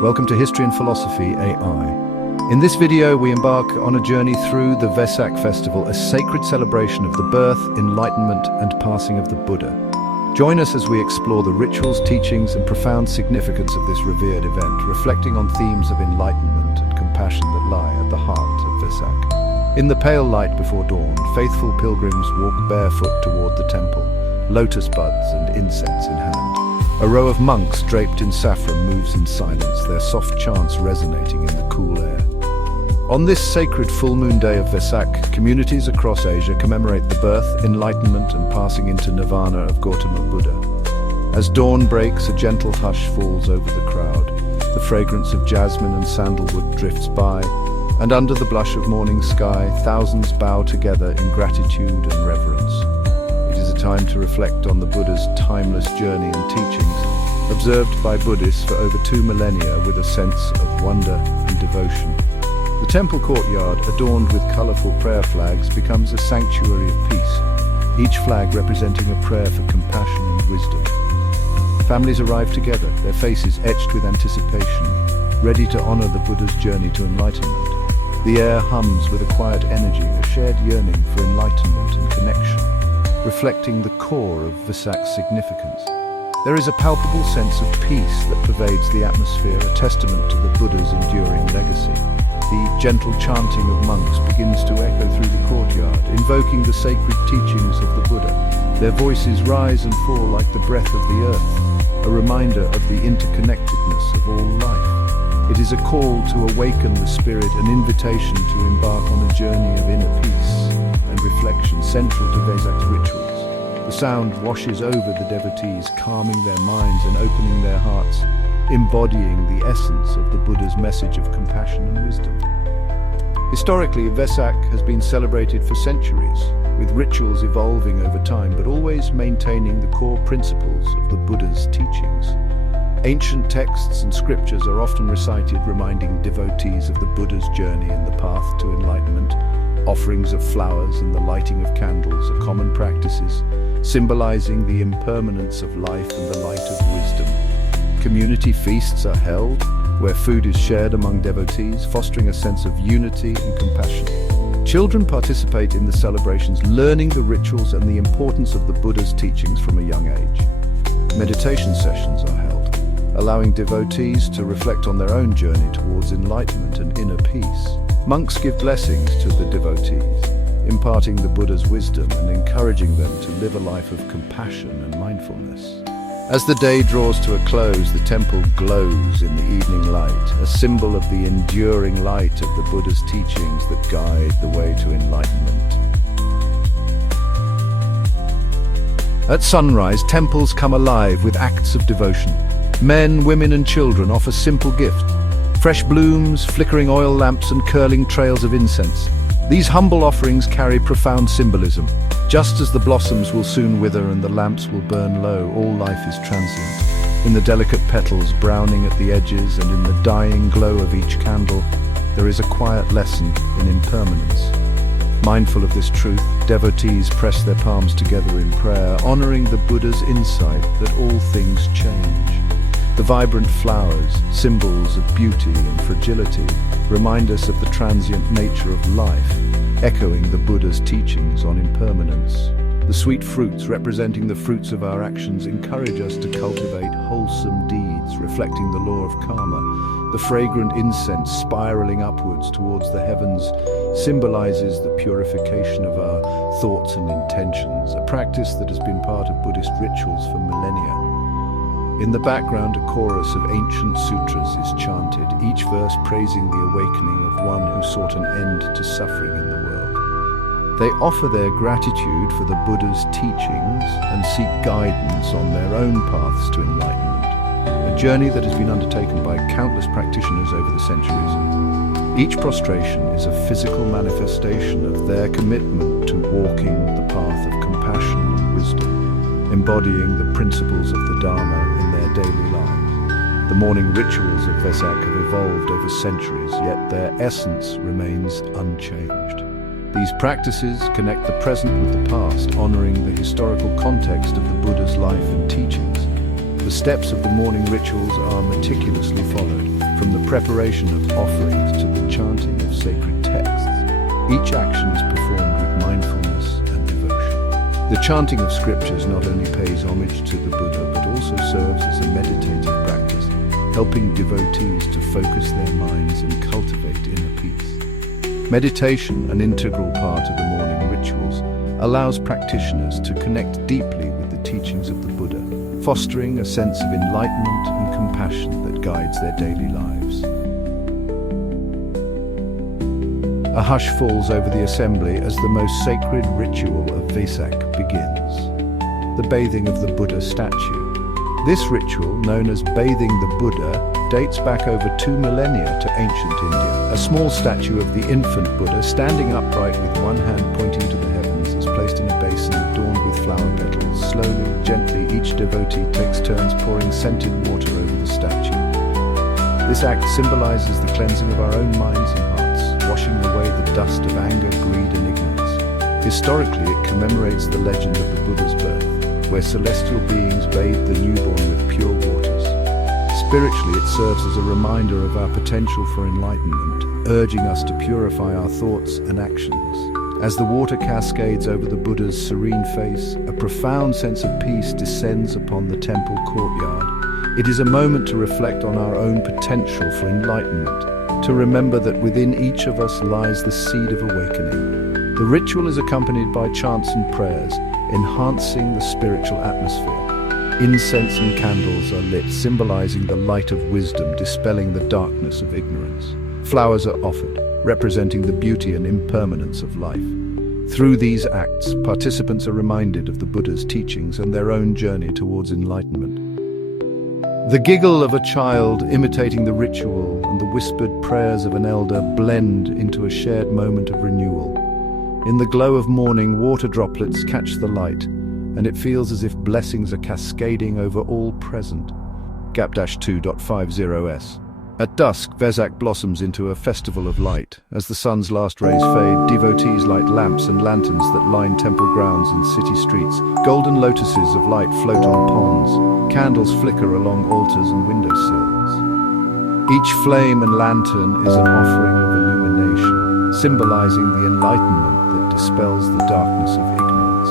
Welcome to History and Philosophy AI. In this video, we embark on a journey through the Vesak festival, a sacred celebration of the birth, enlightenment, and passing of the Buddha. Join us as we explore the rituals, teachings, and profound significance of this revered event, reflecting on themes of enlightenment and compassion that lie at the heart of Vesak. In the pale light before dawn, faithful pilgrims walk barefoot toward the temple, lotus buds and incense in hand. A row of monks draped in saffron moves in silence, their soft chants resonating in the cool air. On this sacred full moon day of Vesak, communities across Asia commemorate the birth, enlightenment, and passing into nirvana of Gautama Buddha. As dawn breaks, a gentle hush falls over the crowd. The fragrance of jasmine and sandalwood drifts by, and under the blush of morning sky, thousands bow together in gratitude and reverence. It is a time to reflect on the Buddha's timeless journey and teachings, observed by Buddhists for over 2 millennia with a sense of wonder and devotion. The temple courtyard, adorned with colorful prayer flags, becomes a sanctuary of peace, each flag representing a prayer for compassion and wisdom. Families arrive together, their faces etched with anticipation, ready to honor the Buddha's journey to enlightenment. The air hums with a quiet energy, a shared yearning for enlightenment and connection, reflecting the core of Vesak's significance. There is a palpable sense of peace that pervades the atmosphere, a testament to the Buddha's enduring legacy. The gentle chanting of monks begins to echo through the courtyard, invoking the sacred teachings of the Buddha. Their voices rise and fall like the breath of the earth, a reminder of the interconnectedness of all life. It is a call to awaken the spirit, an invitation to embark on a journey of inner peace and reflection central to Vesak's rituals. The sound washes over the devotees, calming their minds and opening their hearts, embodying the essence of the Buddha's message of compassion and wisdom. Historically, Vesak has been celebrated for centuries, with rituals evolving over time, but always maintaining the core principles of the Buddha's teachings. Ancient texts and scriptures are often recited, reminding devotees of the Buddha's journey and the path to enlightenment. Offerings of flowers and the lighting of candles are common practices, symbolizing the impermanence of life and the light of wisdom. Community feasts are held, where food is shared among devotees, fostering a sense of unity and compassion. Children participate in the celebrations, learning the rituals and the importance of the Buddha's teachings from a young age. Meditation sessions are held, allowing devotees to reflect on their own journey towards enlightenment and inner peace. Monks give blessings to the devotees, imparting the Buddha's wisdom and encouraging them to live a life of compassion and mindfulness. As the day draws to a close, the temple glows in the evening light, a symbol of the enduring light of the Buddha's teachings that guide the way to enlightenment. At sunrise, temples come alive with acts of devotion. Men, women, and children offer simple gifts: fresh blooms, flickering oil lamps, and curling trails of incense. These humble offerings carry profound symbolism. Just as the blossoms will soon wither and the lamps will burn low, all life is transient. In the delicate petals browning at the edges and in the dying glow of each candle, there is a quiet lesson in impermanence. Mindful of this truth, devotees press their palms together in prayer, honoring the Buddha's insight that all things change. The vibrant flowers, symbols of beauty and fragility, remind us of the transient nature of life, echoing the Buddha's teachings on impermanence. The sweet fruits, representing the fruits of our actions, encourage us to cultivate wholesome deeds, reflecting the law of karma. The fragrant incense spiraling upwards towards the heavens symbolizes the purification of our thoughts and intentions, a practice that has been part of Buddhist rituals for millennia. In the background, a chorus of ancient sutras is chanted, each verse praising the awakening of one who sought an end to suffering in the world. They offer their gratitude for the Buddha's teachings and seek guidance on their own paths to enlightenment, a journey that has been undertaken by countless practitioners over the centuries. Each prostration is a physical manifestation of their commitment to walking the path of compassion and wisdom, embodying the principles of the Dharma in their daily lives. The morning rituals of Vesak have evolved over centuries, yet their essence remains unchanged. These practices connect the present with the past, honoring the historical context of the Buddha's life and teachings. The The steps of the morning rituals are meticulously followed, from the preparation of offerings to the chanting of sacred texts. Each action is performed with mindfulness and devotion. The chanting of scriptures not only pays homage to the Buddha, but also serves as a meditative practice, helping devotees to focus their minds and cultivate inner peace. Meditation, an integral part of the morning rituals, allows practitioners to connect deeply with the teachings of the Buddha, fostering a sense of enlightenment and compassion that guides their daily lives. A hush falls over the assembly as the most sacred ritual of Vesak begins, the bathing of the Buddha statue. This ritual, known as bathing the Buddha, dates back over 2 millennia to ancient India. A small statue of the infant Buddha, standing upright with one hand pointing to the heavens, is placed in a basin adorned with flower petals. Slowly, gently, each devotee takes turns pouring scented water over the statue. This act symbolizes the cleansing of our own minds and hearts, washing away the dust of anger, greed, and ignorance. Historically, it commemorates the legend of the Buddha's birth, where celestial beings bathed the newborn with pure waters. Spiritually, it serves as a reminder of our potential for enlightenment, urging us to purify our thoughts and actions. As the water cascades over the Buddha's serene face, a profound sense of peace descends upon the temple courtyard. It is a moment to reflect on our own potential for enlightenment, to remember that within each of us lies the seed of awakening. The ritual is accompanied by chants and prayers, enhancing the spiritual atmosphere. Incense and candles are lit, symbolizing the light of wisdom, dispelling the darkness of ignorance. Flowers are offered, representing the beauty and impermanence of life. Through these acts, participants are reminded of the Buddha's teachings and their own journey towards enlightenment. The giggle of a child imitating the ritual and the whispered prayers of an elder blend into a shared moment of renewal. In the glow of morning, water droplets catch the light, and it feels as if blessings are cascading over all present. Gap-2.50s. At dusk, Vesak blossoms into a festival of light. As the sun's last rays fade, devotees light lamps and lanterns that line temple grounds and city streets. Golden lotuses of light float on ponds. Candles flicker along altars and windowsills. Each flame and lantern is an offering of illumination, symbolizing the enlightenment that dispels the darkness of ignorance.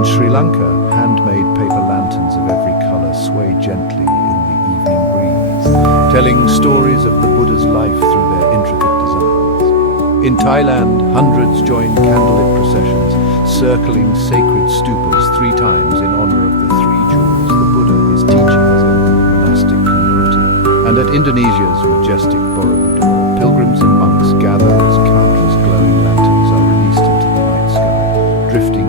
In Sri Lanka, handmade paper lanterns of every color sway gently in the evening breeze, telling stories of the Buddha's life through their intricate designs. In Thailand, hundreds join candlelit processions, circling sacred stupas 3 times in honor of the 3 jewels the Buddha, his teachings, and the monastic community. And at Indonesia's majestic Borobudur, pilgrims and monks gather as countless glowing lanterns are released into the night sky, drifting